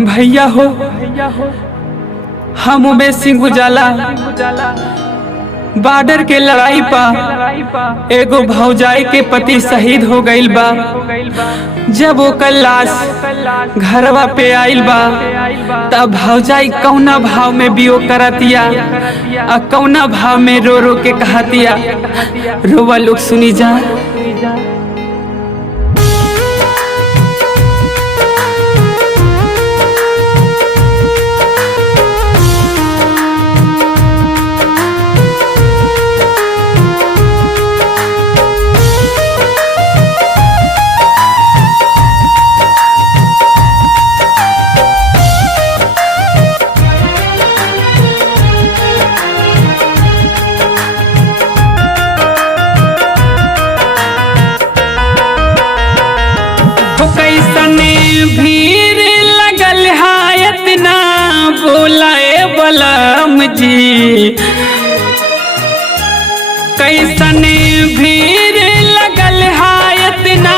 भैया हो हम उमेश सिंह उजाला बॉर्डर के लड़ाई पा एगो भौजाई के पति शहीद हो गईल बा। जब ओकर लाश घरवा पे आइल बा तब भौजाई कौना भाव में बियो करतिया आ कौना भाव में रो रो के कहतिया, रोवा लोग सुनी जा। भीड़ लगल है इतना बोलाए बलम जी, कैसने भीड़ लगल है इतना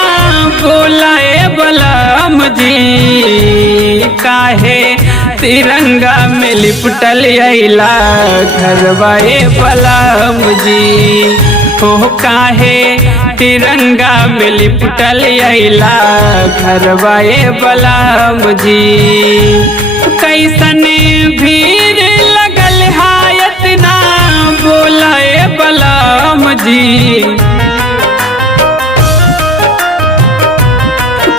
बोलाए बलम जी। काहे तिरंगा में लिपटल अइला घरवाए बलम जी, हो काहे तिरंगा में लिपटल अइला घरवाए बलम जी। कैसने भीड़ लगल है इतना बोलाए बलम जी,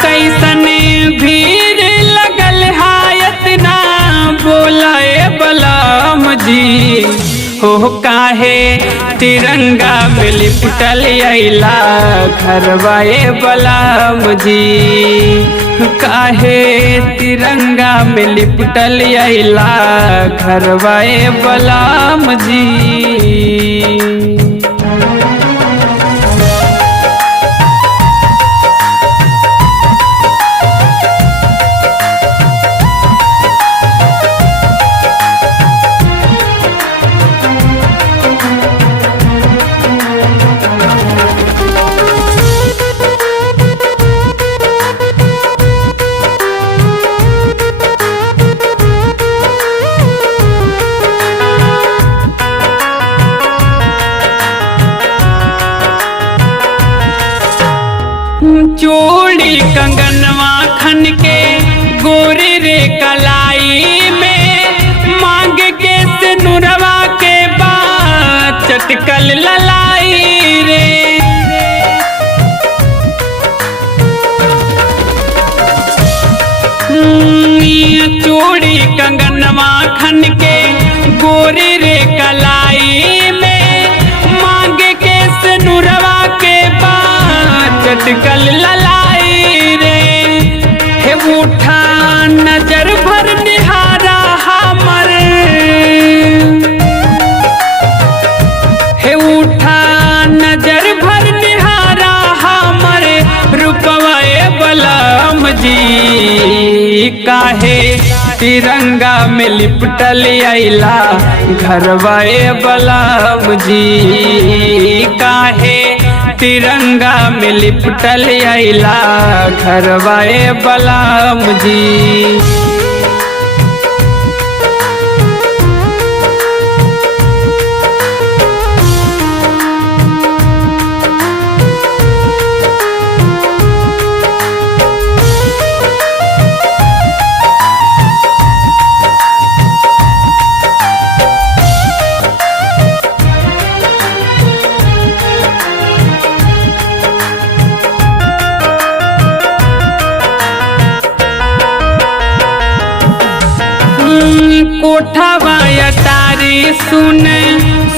कैसने भीड़ लगल है इतना बोलाए बलम जी, हो काहे तिरंगा में लिपटल अइला घरवाए बलम जी। काहे तिरंगा में लिपटल अइला घरवाए बलम जी। चूड़ी कंगनवा खन के गोरे रे कलाई में मांग के सिनुरवा के बाद चटकल ललाई रे। चूड़ी कंगनवा खन के गोरे रे कलाई में मांग के सिनुरवा के चटकल ललाई रे। हे उठा नजर भर निहारा हमर, हे उठा नजर भर निहारा हमर रूपवाए बलम जी। काहे तिरंगा में लिपटल अइला घरवाए बलम जी, काहे तिरंगा में लिपटल अइला घरवाए बलम जी। कोठवा अटारी सुन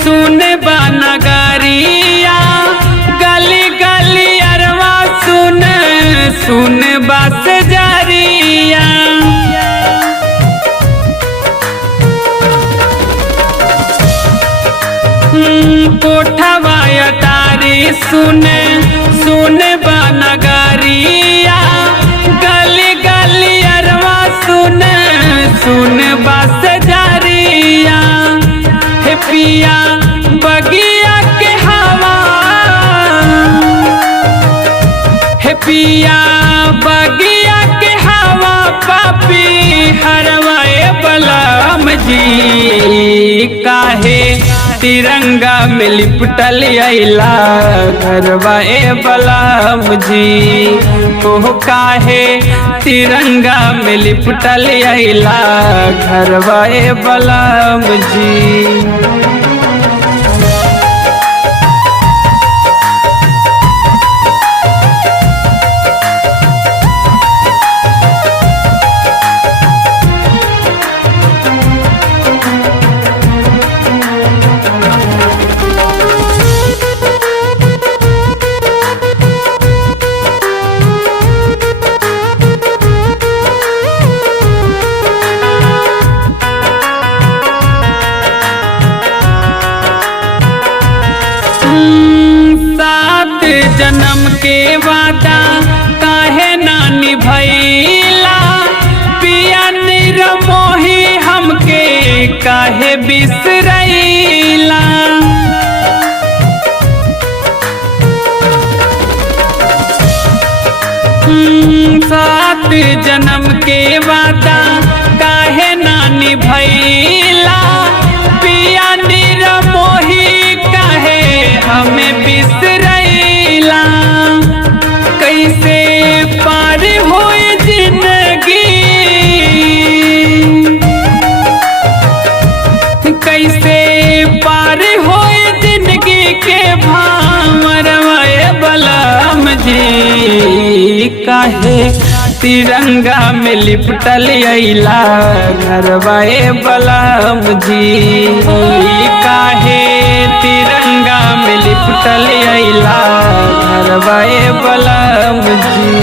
सुन बनगरिया, गली गली अरवा सुन सुन बस जरिया। कोठवा अटारी सुन सुन बनगरिया, गली गली अरवा सुन सुन बस जरिया। हे पिया बगिया के हवा, हे पिया बगिया के हवा पापी तिरंगा में लिपटल अइला घरवा ए बलम जी। ओह काहे तिरंगा में लिपटल अइला घरवा ए बलम जी। सात जन्म के वादा काहे ना निभैला, पिया निरमोही हमके काहे बिसरैला। सात जन्म के वादा काहे ना निभैला, पिया निरमोही काहे हमें बिसरैला। कैसे पार होए जिंदगी, कैसे पार होए जिंदगी के भामरवा ए बलम जी। काहे तिरंगा में लिपटल अइला घरवा ए बलम जी। काहे तिरंगा में लिपटल अइला घरवा ए बलम जी।